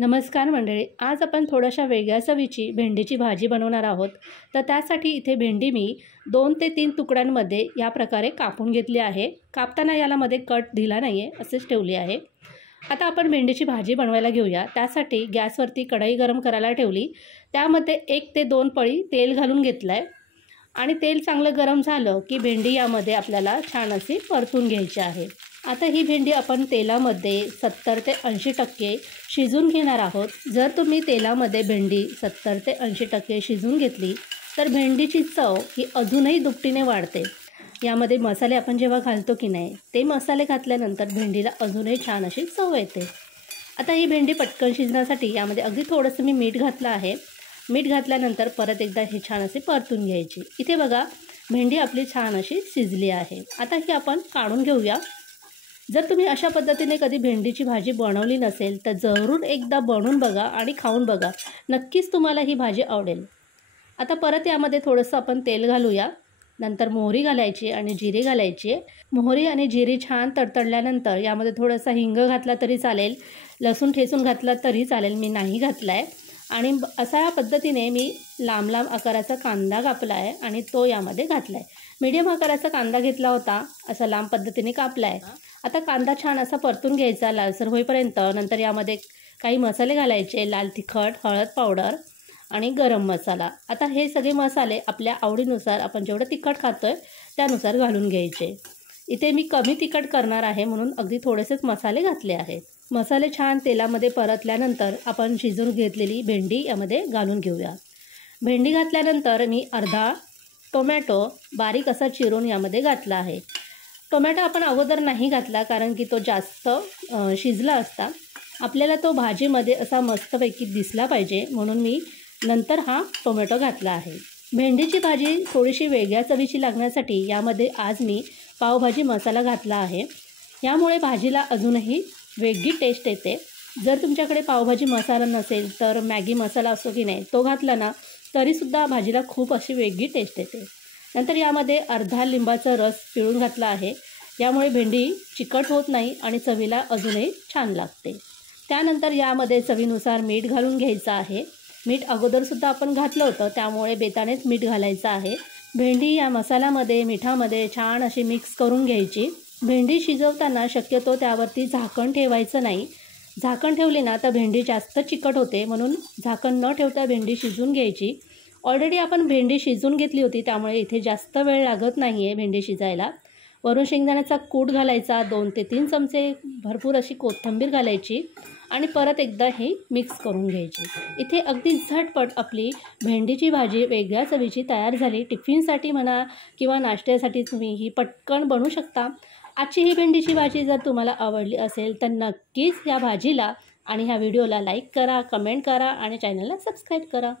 नमस्कार मंडळी, आज आपण थोड्याशा वेगळ्या चवीची भेंडीची भाजी बनवणार आहोत। तर त्यासाठी इथे भेंडी मी 2 ते 3 तुकड्यांमध्ये या प्रकारे कापून घेतली आहे। कापताना याला मध्ये कट दिला नाही आहे, असेच ठेवली आहे। आता आपण भेंडीची भाजी बनवायला घेऊया। त्यासाठी गॅसवरती कढई गरम करायला ठेवली। त्यामध्ये 1 ते 2 पळी तेल घालून घेतलंय आणि तेल चांगलं गरम झालं की भेंडी यामध्ये आपल्याला छान अशी परतून घ्यायची आहे। आता ही भेंडी आपण तेलामध्ये 70 ते 80% शिजून घेणार आहोत। जर तुम्ही तेलामध्ये भेंडी 70 ते 80% शिजून घेतली तर भेंडीची चव ही अजूनही दुपटीने वाढते। यामध्ये मसाले आपण जेव्हा घालतो की नाही, ते मसाले घातल्यानंतर भेंडीला अजूनही छान अशी चव येते। आता ही भेंडी पटकन शिजण्यासाठी यामध्ये अगदी थोडंसं मी मीठ घातलं आहे। मीठ घातल्यानंतर परत एकदा हे छान असे परतून घ्यायची। इथे बघा, भेंडी आपली छान अशी शिजली आहे। आता ही आपण काढून घेऊया। जर तुम्ही अशा पद्धतीने कधी भेंडीची भाजी बनवली नसेल तर जरूर एकदा बनवून बघा आणि खाऊन बघा, नक्कीच तुम्हाला ही भाजी आवडेल। आता परत यामध्ये थोडंसं आपण तेल घालूया। नंतर मोहरी घालायची आणि जिरे घालायची। मोहरी आणि जिरे छान तडतडल्यानंतर यामध्ये थोडासा हिंग घातला तरी चालेल, लसूण ठेचून घातला तरी चालेल, मी नाही घातला आहे। आणि अशा पद्धतीने मी लांब लांब आकाराचा कांदा कापला आहे आणि तो यामध्ये घातला आहे। मीडियम आकाराचा कांदा घेतला होता, असा लांब पद्धतीने कापला आहे। आता कांदा छान असा परतून घ्यायचा लालसर होईपर्यंत। नंतर यामध्ये काही मसाले घालायचे, लाल तिखट, हळद पावडर आणि गरम मसाला। आता हे सगळे मसाले आपल्या आवडीनुसार, आपण जेवढं तिखट खातोय त्यानुसार घालून घ्यायचे। इथे मी कमी तिखट करणार आहे म्हणून अगदी थोडेसेच मसाले घातले आहेत। मसाले छान तेलामध्ये परतल्यानंतर आपण शिजवून घेतलेली भेंडी यामध्ये घालून घेऊया। भेंडी घातल्यानंतर मी अर्धा टोमॅटो बारीक असा चिरून यामध्ये घातला आहे। टोमॅटो आपण अगोदर नाही घातला कारण की तो जास्त शिजला असता। आपल्याला तो भाजीमध्ये असा मस्तपैकी दिसला पाहिजे म्हणून मी नंतर हा टोमॅटो घातला आहे। भेंडीची भाजी थोडीशी वेगळ्या चवीची लागण्यासाठी यामध्ये आज मी पावभाजी मसाला घातला आहे। यामुळे भाजीला अजूनही वेगळी टेस्ट येते। जर तुमच्याकडे पावभाजी मसाला नसेल तर मॅगी मसाला असतो की नाही, तो घातला ना तरीसुद्धा भाजीला खूप अशी वेगळी टेस्ट येते। नंतर यामध्ये अर्धा लिंबाचा रस पिळून घातला आहे। यामुळे भेंडी चिकट होत नाही आणि चवीला अजूनही छान लागते। त्यानंतर यामध्ये चवीनुसार मीठ घालून घ्यायचं आहे। मीठ अगोदरसुद्धा आपण घातलं होतं, त्यामुळे बेतानेच मीठ घालायचं आहे। भेंडी या मसाल्यामध्ये, मिठामध्ये छान अशी मिक्स करून घ्यायची। भेंडी शिजवताना शक्यतो त्यावरती झाकण ठेवायचं नाही। झाकण ठेवले ना तर भेंडी जास्त चिकट होते, म्हणून झाकण न ठेवता भेंडी शिजवून घ्यायची। ऑलरेडी आपण भेंडी शिजवून घेतली होती, त्यामुळे इथे जास्त वेळ लागत नाही आहे भेंडी शिजायला। वरून शेंगदाण्याचा कूट घालायचा, 2 ते 3 चमचे भरपूर अशी कोथिंबीर घालायची आणि परत एकदा ही मिक्स करून घ्यायची। इथे अगदी झटपट आपली भेंडीची भाजी वेगळ्या चवीची तयार झाली। टिफिनसाठी म्हणा किंवा नाश्त्यासाठी तुम्ही ही पटकन बनवू शकता। आजची ही भेंडीची भाजी जर तुम्हाला आवडली असेल तर नक्कीच या भाजीला आणि ह्या व्हिडिओला लाईक करा, कमेंट करा आणि चॅनलला सबस्क्राईब करा।